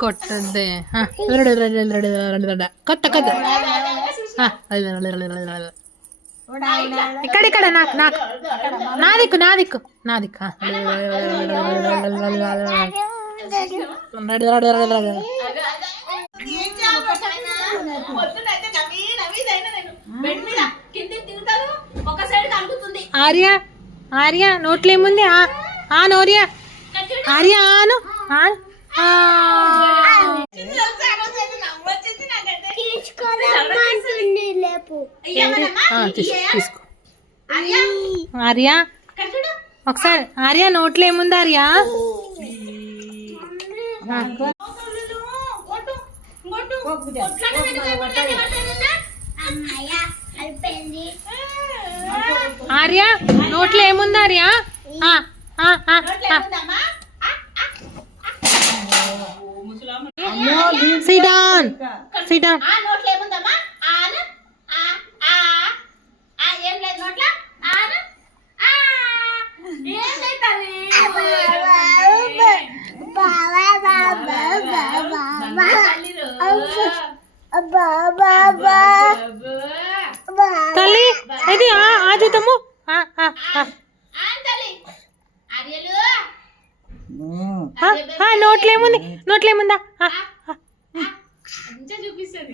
కొట్టద్దే కొత్త కొత్త ఇక్కడ నాకు నాకు నా దిక్కు నా దిక్కు నా దిక్కు ఆర్య ఆర్య నోట్లో ఏముంది నోరియా ఆర్య ఆను తీసుకో ఆర్య ఒకసారి ఆర్య నోట్లో ఏముంది ఆర్య ఆర్య నోట్లో ఏముంది Arya Sit down. Sit down. తల్లి ఇది చూద్దాము నోట్లేముంది నోట్లేముందా చూపిస్తుంది